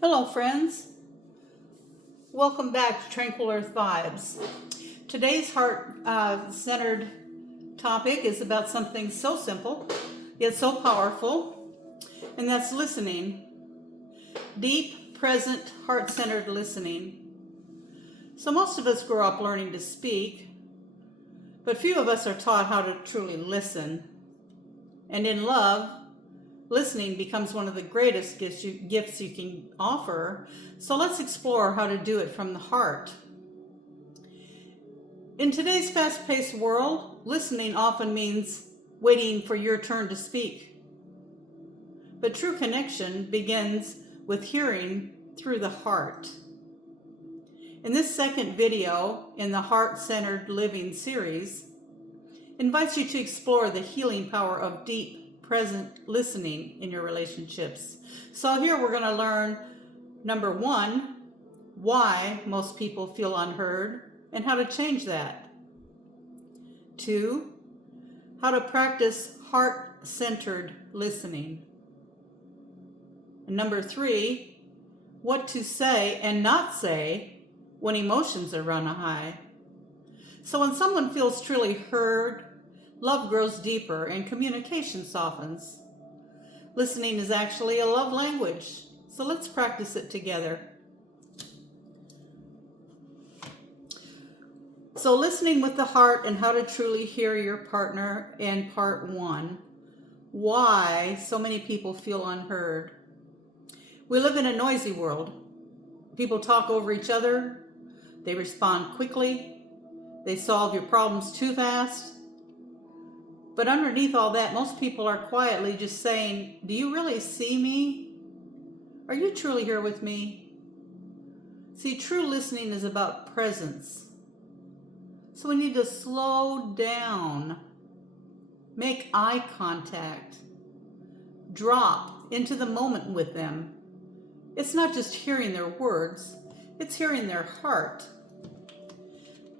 Hello friends, welcome back to Tranquil Earth Vibes. Today's heart-centered topic is about something so simple yet so powerful, and that's listening. Deep, present, heart-centered listening. So most of us grow up learning to speak, but few of us are taught how to truly listen. And in love, listening becomes one of the greatest gifts you can offer. So let's explore how to do it from the heart. In today's fast-paced world, listening often means waiting for your turn to speak. But true connection begins with hearing through the heart. In this second video in the Heart-Centered Living series, invites you to explore the healing power of deep, present listening in your relationships. So here we're going to learn, number one, why most people feel unheard and how to change that. 2, how to practice heart-centered listening. And number 3, what to say and not say when emotions are run high. So when someone feels truly heard, love grows deeper and communication softens. Listening is actually a love language, so let's practice it together. So listening with the heart and how to truly hear your partner in part 1. Why so many people feel unheard. We live in a noisy world. People talk over each other. They respond quickly. They solve your problems too fast. But underneath all that, most people are quietly just saying, do you really see me? Are you truly here with me? See, true listening is about presence. So we need to slow down, make eye contact, drop into the moment with them. It's not just hearing their words, it's hearing their heart.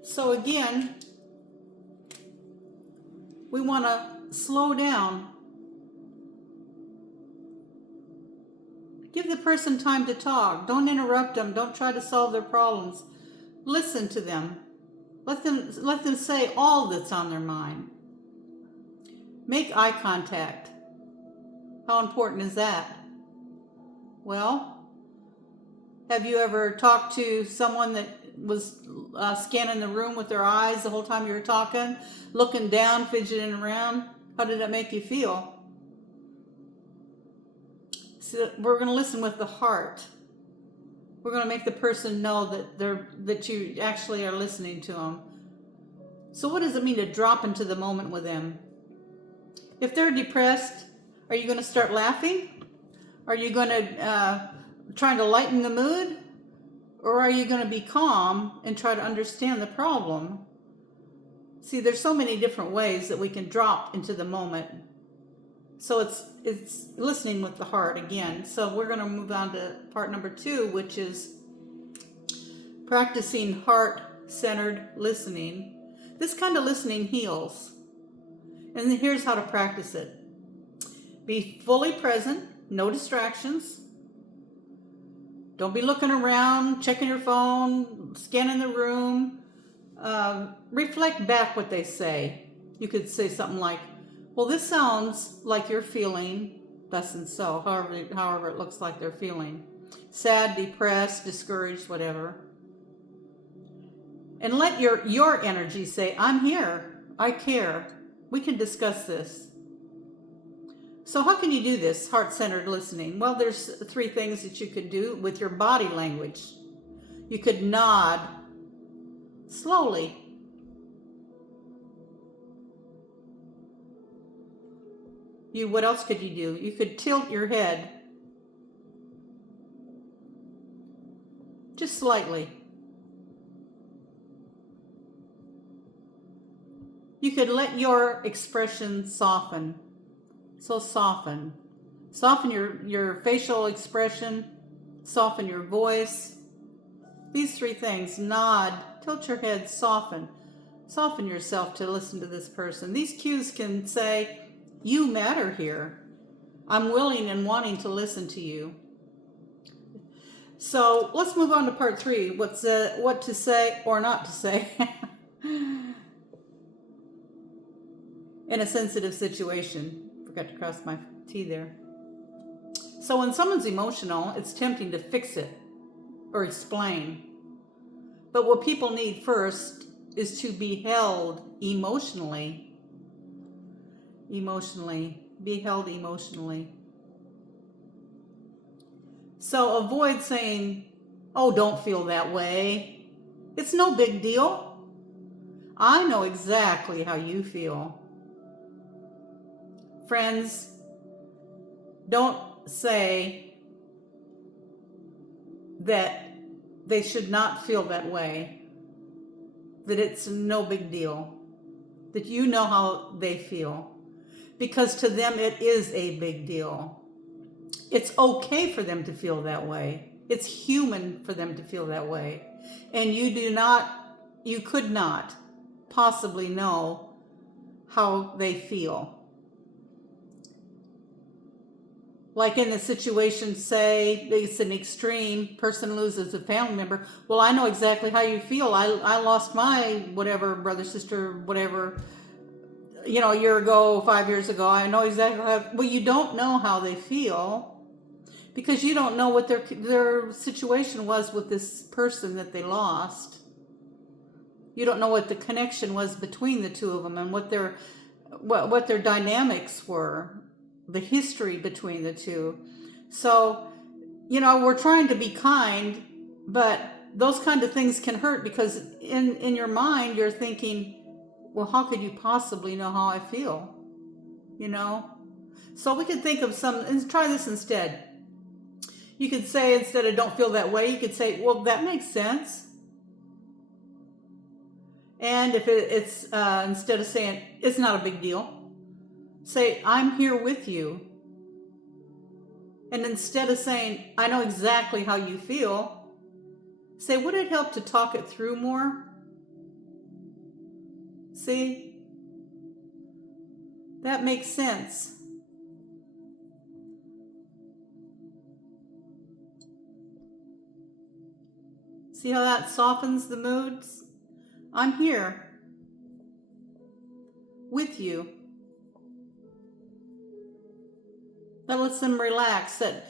So again, we want to slow down. Give the person time to talk. Don't interrupt them. Don't try to solve their problems. Listen to them. Let them say all that's on their mind. Make eye contact. How important is that? Well, have you ever talked to someone that was scanning the room with their eyes the whole time you were talking, looking down, fidgeting around? How did that make you feel? So we're going to listen with the heart. We're going to make the person know that you actually are listening to them. So what does it mean to drop into the moment with them? If they're depressed, are you going to start laughing? Are you going to try to lighten the mood? Or are you going to be calm and try to understand the problem? See, there's so many different ways that we can drop into the moment. So it's listening with the heart again. So we're going to move on to part number 2, which is practicing heart-centered listening. This kind of listening heals. And here's how to practice it. Be fully present, no distractions. Don't be looking around, checking your phone, scanning the room. Reflect back what they say. You could say something like, well, this sounds like you're feeling thus and so, however it looks like they're feeling. Sad, depressed, discouraged, whatever. And let your energy say, I'm here, I care, we can discuss this. So how can you do this heart-centered listening? Well, there's 3 things that you could do with your body language. You could nod slowly. What else could you do? You could tilt your head just slightly. You could let your expression soften. So soften. Soften your facial expression. Soften your voice. These 3 things. Nod. Tilt your head. Soften. Soften yourself to listen to this person. These cues can say, you matter here. I'm willing and wanting to listen to you. So let's move on to part 3. What to say or not to say in a sensitive situation. Forgot to cross my T there. So when someone's emotional, it's tempting to fix it or explain. But what people need first is to be held emotionally. Be held emotionally. So avoid saying, oh, don't feel that way. It's no big deal. I know exactly how you feel. Friends, don't say that they should not feel that way, that it's no big deal, that you know how they feel, because to them it is a big deal. It's okay for them to feel that way. It's human for them to feel that way. And you could not possibly know how they feel. Like in a situation, say it's an extreme, person loses a family member. Well, I know exactly how you feel. I lost my whatever brother, sister, whatever, a year ago, 5 years ago. I know exactly well, you don't know how they feel because you don't know what their situation was with this person that they lost. You don't know what the connection was between the two of them and what their dynamics were, the history between the two. So, we're trying to be kind, but those kind of things can hurt because in your mind you're thinking, well, how could you possibly know how I feel? So we could think of and try this instead. You could say, instead of don't feel that way, you could say, well, that makes sense. And if it's instead of saying it's not a big deal, say I'm here with you. And instead of saying I know exactly how you feel, say would it help to talk it through more? See? That makes sense. See how that softens the moods? I'm here with you. That lets them relax. That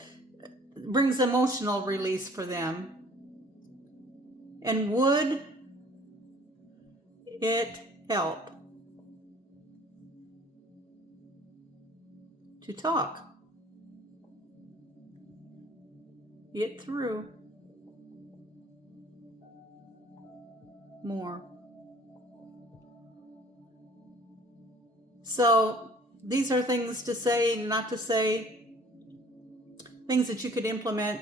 brings emotional release for them. And would it help to talk it through more? So these are things to say, not to say, things that you could implement.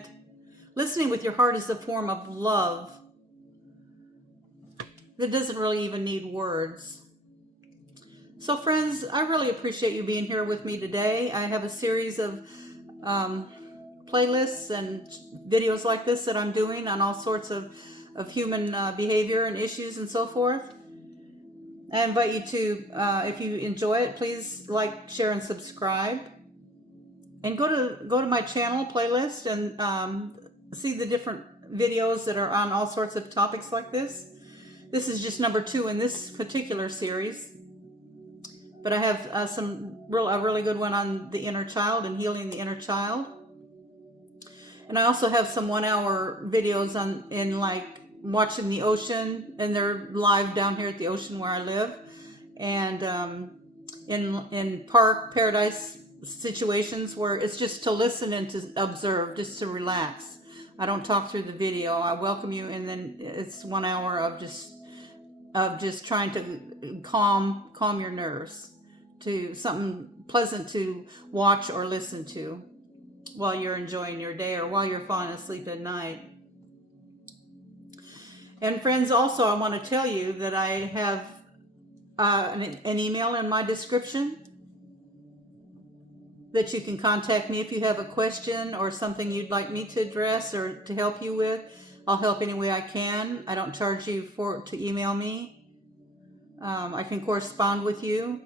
Listening with your heart is a form of love that doesn't really even need words. So friends, I really appreciate you being here with me today. I have a series of playlists and videos like this that I'm doing on all sorts of human behavior and issues and so forth. I invite you to, if you enjoy it, please like, share, and subscribe. And go to my channel playlist and see the different videos that are on all sorts of topics like this. This is just number 2 in this particular series. But I have a really good one on the inner child and healing the inner child. And I also have some 1-hour videos in like watching the ocean, and they're live down here at the ocean where I live, and in park paradise situations where it's just to listen and to observe, just to relax. I don't talk through the video. I welcome you, and then it's 1 hour of just trying to calm your nerves, to something pleasant to watch or listen to while you're enjoying your day or while you're falling asleep at night. And friends, also I want to tell you that I have an email in my description that you can contact me if you have a question or something you'd like me to address or to help you with. I'll help any way I can. I don't charge you to email me. I can correspond with you.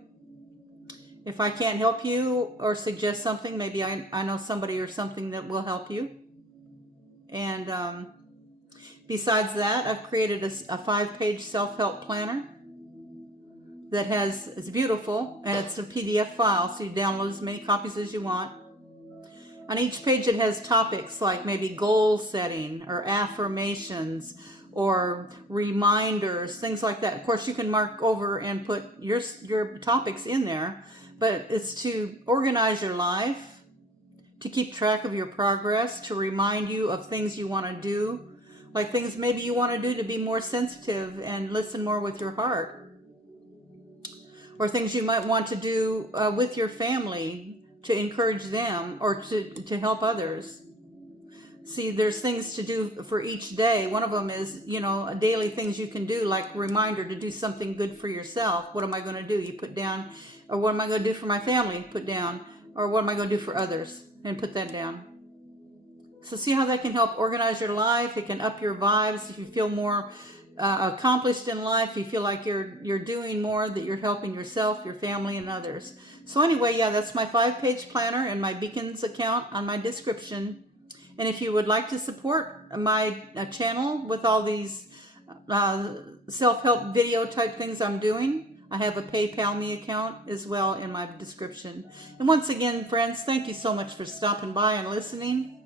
If I can't help you or suggest something, maybe I know somebody or something that will help you. And besides that, I've created a 5-page self-help planner that it's beautiful, and it's a PDF file, so you download as many copies as you want. On each page it has topics like maybe goal setting or affirmations or reminders, things like that. Of course, you can mark over and put your topics in there, but it's to organize your life, to keep track of your progress, to remind you of things you want to do, like things maybe you want to do to be more sensitive and listen more with your heart, or things you might want to do with your family to encourage them or to help others. See, there's things to do for each day. One of them is, daily things you can do, like reminder to do something good for yourself. What am I going to do? You put down, or what am I going to do for my family? Put down, or what am I going to do for others? And put that down. So see how that can help organize your life. It can up your vibes. If you feel more accomplished in life, you feel like you're doing more, that you're helping yourself, your family, and others. So anyway, yeah, that's my 5-page planner and my Beacons account on my description. And if you would like to support my channel with all these self-help video type things I'm doing, I have a PayPal me account as well in my description. And once again, friends, thank you so much for stopping by and listening.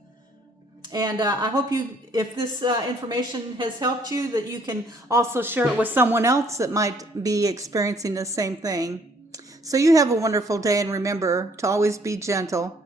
And I hope if this information has helped you, that you can also share it with someone else that might be experiencing the same thing. So you have a wonderful day, and remember to always be gentle.